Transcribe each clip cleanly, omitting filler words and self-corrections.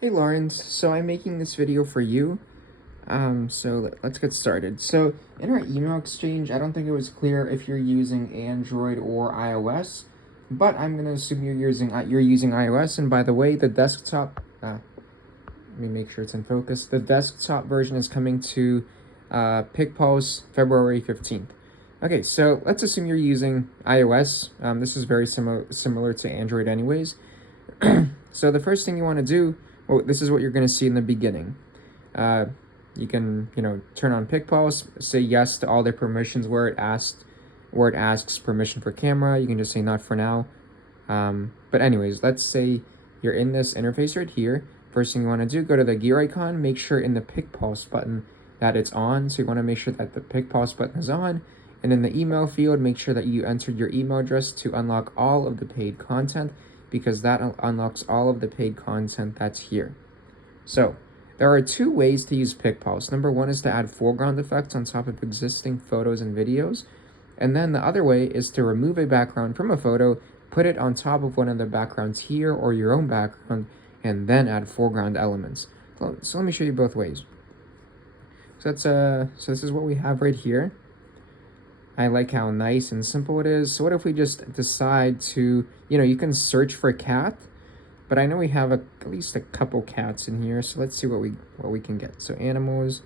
Hey Lawrence, so I'm making this video for you. Let's get started. So in our email exchange, I don't think it was clear if you're using Android or iOS, but I'm gonna assume you're using iOS. And by the way, the desktop. Let me make sure it's in focus. The desktop version is coming to PicPulse February 15th. Okay, so let's assume you're using iOS. This is very similar to Android, anyways. So the first thing you want to do, well, this is what you're going to see in the beginning. Uh, you can, turn on PicPulse, say yes to all the permissions where it asks permission for camera. You can just say not for now. But anyways, let's say you're in this interface right here. First thing you want to do, go to the gear icon, make sure in the PicPulse button that it's on. So you want to make sure that the PicPulse button is on. And in the email field, make sure that you entered your email address to unlock all of the paid content, because that unlocks all of the paid content that's here. So there are two ways to use PicPulse. Number one is to add foreground effects on top of existing photos and videos. And then the other way is to remove a background from a photo, put it on top of one of the backgrounds here or your own background, and then add foreground elements. So let me show you both ways. So this is what we have right here. I like how nice and simple it is. So what if we just decide to, you can search for cat, but I know we have at least a couple cats in here. So let's see what we can get. So animals.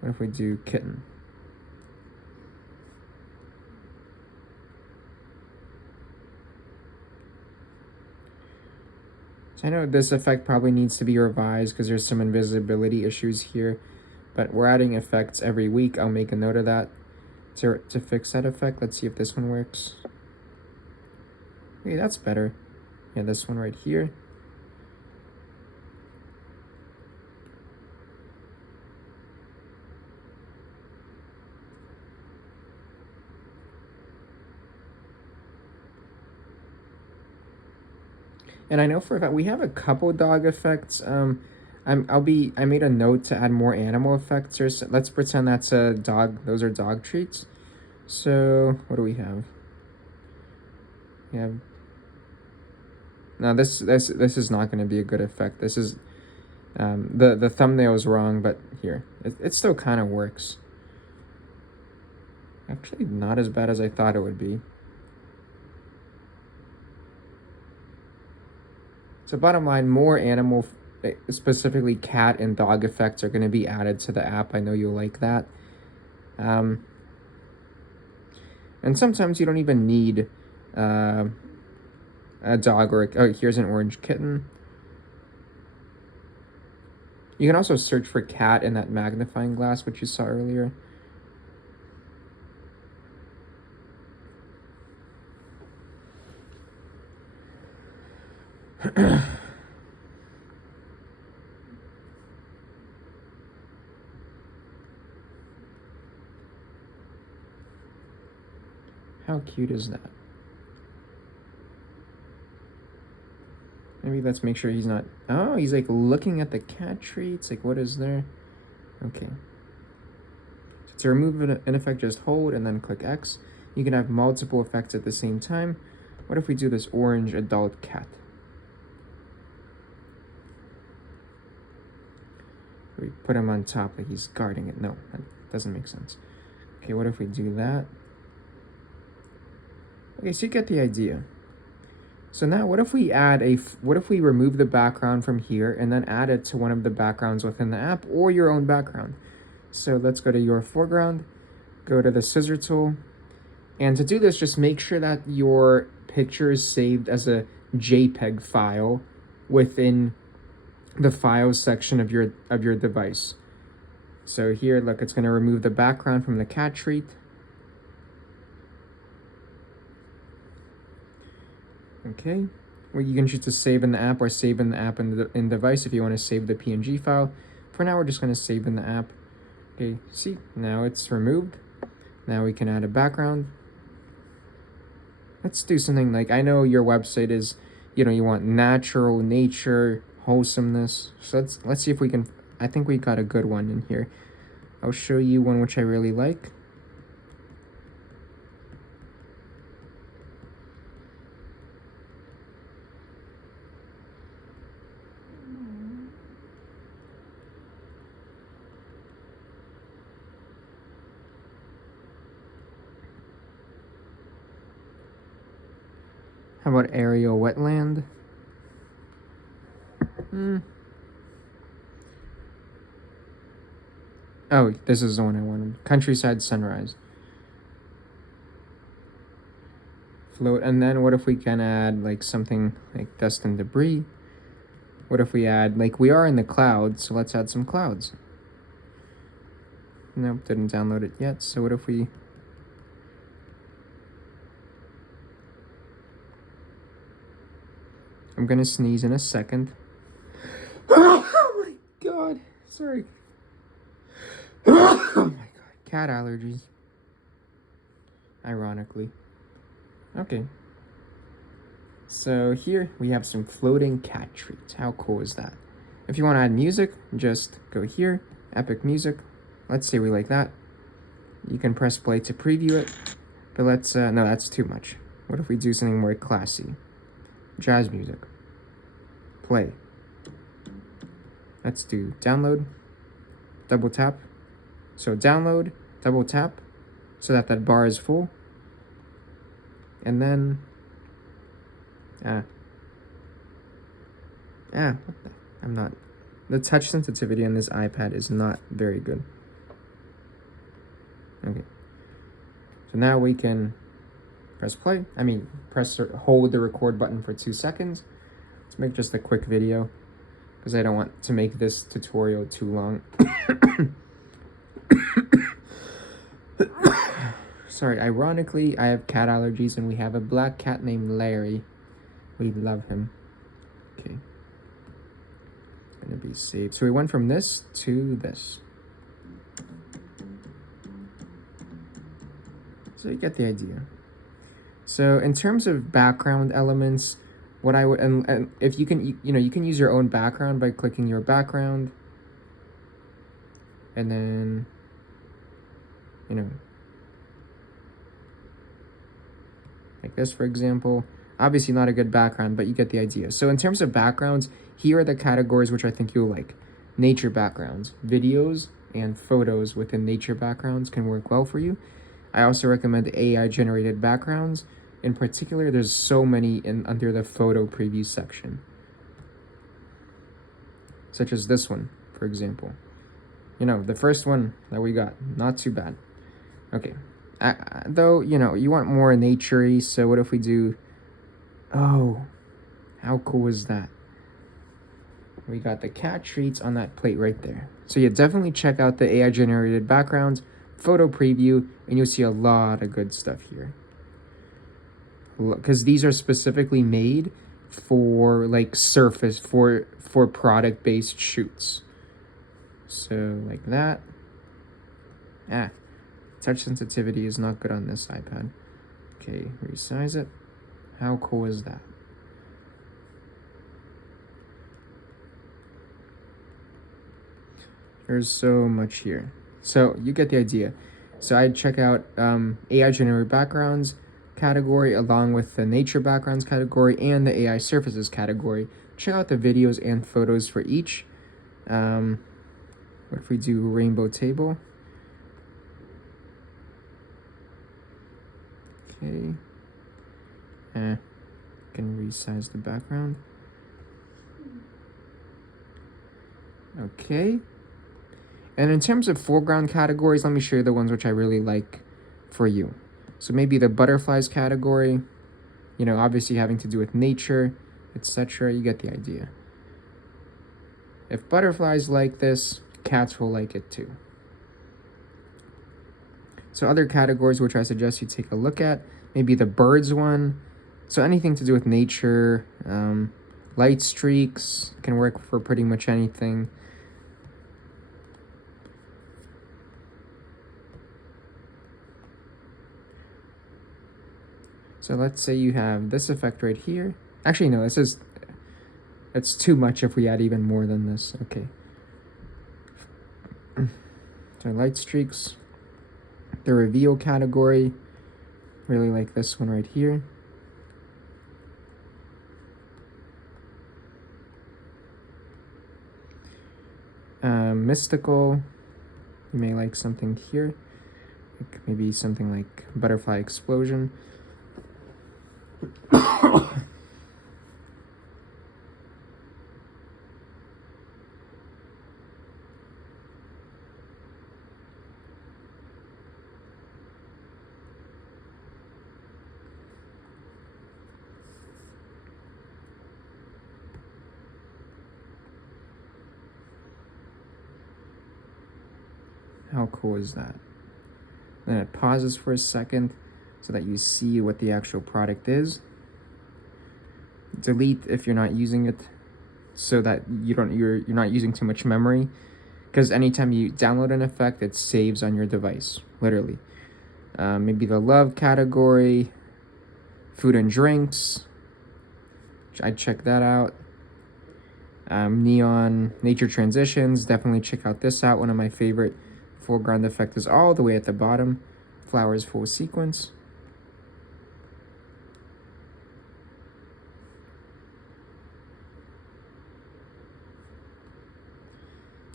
What if we do kitten? So I know this effect probably needs to be revised because there's some invisibility issues here, but we're adding effects every week. I'll make a note of that to fix that effect. Let's see if this one works. Okay, that's better. Yeah, this one right here. And I know for a fact we have a couple dog effects. I made a note to add more animal effects. Let's pretend that's a dog. Those are dog treats. So what do we have? We have. Now this is not going to be a good effect. This is the thumbnail is wrong, but here it still kind of works. Actually, not as bad as I thought it would be. So bottom line, more animal, specifically cat and dog effects are going to be added to the app. I know you'll like that. And sometimes you don't even need a dog or oh, here's an orange kitten. You can also search for cat in that magnifying glass, which you saw earlier. How cute is that? Maybe let's make sure he's not. Oh, he's like looking at the cat treats. Like, what is there? Okay. So to remove an effect, just hold and then click X. You can have multiple effects at the same time. What if we do this orange adult cat? We put him on top like he's guarding it. No, that doesn't make sense. Okay, what if we do that? Okay, so you get the idea. So now what if we remove the background from here and then add it to one of the backgrounds within the app or your own background? So let's go to your foreground, go to the scissor tool. And to do this, just make sure that your picture is saved as a JPEG file within the files section of your device. So here, look, it's going to remove the background from the cat treat. Okay, well, you can choose to save in the app or save in the app in device if you want to save the PNG file. For now, we're just going to save in the app. Okay, see, now it's removed. Now we can add a background. Let's do something like, I know your website is, you want natural, nature, wholesomeness. So let's see if we can, I think we got a good one in here. I'll show you one which I really like. How about aerial wetland? Oh, this is the one I wanted. Countryside sunrise. Float. And then what if we can add like something like dust and debris? What if we add, like, we are in the clouds, so let's add some clouds. Nope, didn't download it yet. So what if we... I'm gonna sneeze in a second. Oh my god. Sorry. Oh my god. Cat allergies. Ironically. Okay. So here we have some floating cat treats. How cool is that? If you want to add music, just go here, Epic Music. Let's say we like that. You can press play to preview it, but let's, no, that's too much. What if we do something more classy? Jazz music. Play. Let's do download, double tap. So download, double tap, so that bar is full. And then, I'm not, the touch sensitivity on this iPad is not very good. Okay, so now we can press play. Hold the record button for 2 seconds. Let's make just a quick video, because I don't want to make this tutorial too long. Sorry, ironically, I have cat allergies, and we have a black cat named Larry. We love him. Okay. It's gonna be saved. So we went from this to this. So you get the idea. So in terms of background elements, what I would, and if you can, you can use your own background by clicking your background. And then, like this, for example. Obviously not a good background, but you get the idea. So in terms of backgrounds, here are the categories which I think you'll like. Nature backgrounds, videos, and photos within nature backgrounds can work well for you. I also recommend AI-generated backgrounds. In particular, there's so many under the photo preview section. Such as this one, for example. The first one that we got, not too bad. Okay. Though, you want more nature-y, so what if we do... Oh, how cool is that? We got the cat treats on that plate right there. So yeah, definitely check out the AI-generated backgrounds, photo preview, and you'll see a lot of good stuff here. Because these are specifically made for, like, surface, for product-based shoots. So, like that. Touch sensitivity is not good on this iPad. Okay, resize it. How cool is that? There's so much here. So you get the idea. So I'd check out AI generated backgrounds category along with the nature backgrounds category and the AI surfaces category. Check out the videos and photos for each. What if we do rainbow table? Okay. Can resize the background. Okay. And in terms of foreground categories, let me show you the ones which I really like for you. So maybe the butterflies category, obviously having to do with nature, etc. You get the idea. If butterflies like this, cats will like it too. So other categories which I suggest you take a look at, maybe the birds one. So anything to do with nature, light streaks can work for pretty much anything. So let's say you have this effect right here. Actually, no, it's too much if we add even more than this. Okay. So light streaks, the reveal category, really like this one right here. Mystical, you may like something here, like maybe something like butterfly explosion. How cool is that? Then it pauses for a second so that you see what the actual product is. Delete if you're not using it, so that you're not using too much memory, because anytime you download an effect, it saves on your device, literally. Maybe the love category, food and drinks. I'd check that out. Neon nature transitions, definitely check out this out. One of my favorite foreground effect is all the way at the bottom. Flowers full sequence.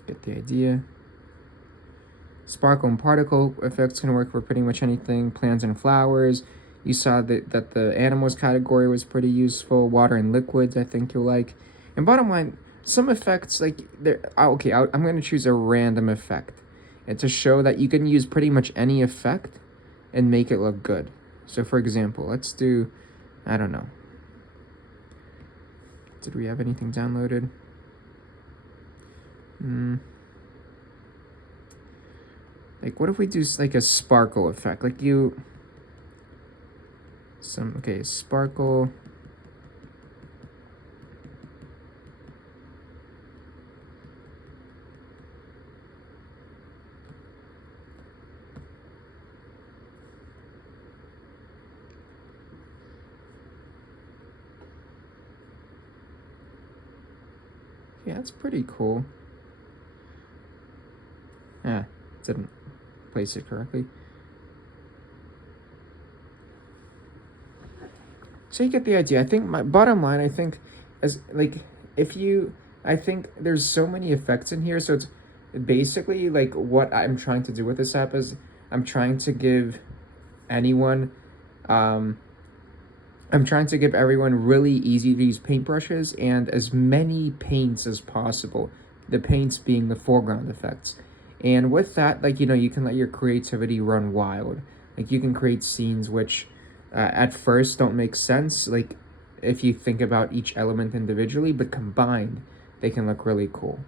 Get the idea. Sparkle and particle effects can work for pretty much anything. Plants and flowers. You saw that the animals category was pretty useful. Water and liquids, I think you'll like. And bottom line, some effects, like, I'm going to choose a random effect. And to show that you can use pretty much any effect and make it look good. So for example, let's do, I don't know. Did we have anything downloaded? Like, what if we do like a sparkle effect? Like sparkle. Yeah, that's pretty cool. Yeah, didn't place it correctly. So you get the idea. I think my bottom line, I think there's so many effects in here. So it's basically like what I'm trying to do with this app is I'm trying to give anyone, I'm trying to give everyone really easy to use paintbrushes and as many paints as possible. The paints being the foreground effects. And with that, like, you can let your creativity run wild. Like, you can create scenes which at first don't make sense, like if you think about each element individually, but combined, they can look really cool.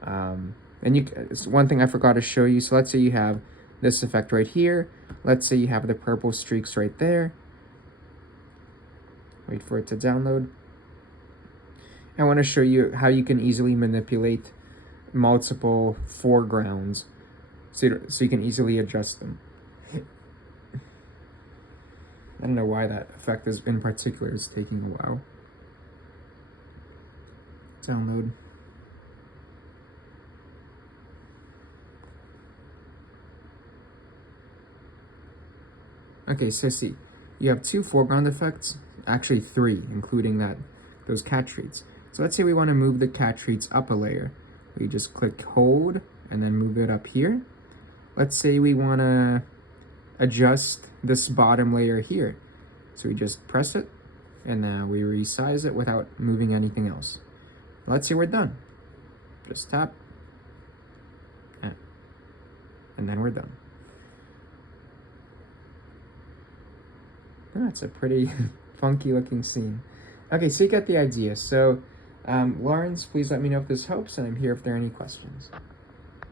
And it's one thing I forgot to show you. So let's say you have this effect right here. Let's say you have the purple streaks right there. Wait for it to download. I want to show you how you can easily manipulate multiple foregrounds so you can easily adjust them. I don't know why that effect in particular is taking a while. Download. Okay, so see, you have 2 foreground effects, actually 3, including those cat treats. So let's say we want to move the cat treats up a layer. We just click hold and then move it up here. Let's say we want to adjust this bottom layer here. So we just press it and now we resize it without moving anything else. Let's say we're done. Just tap and then we're done. That's a pretty funky looking scene. Okay, so you get the idea. So Lawrence, please let me know if this helps, and I'm here if there are any questions.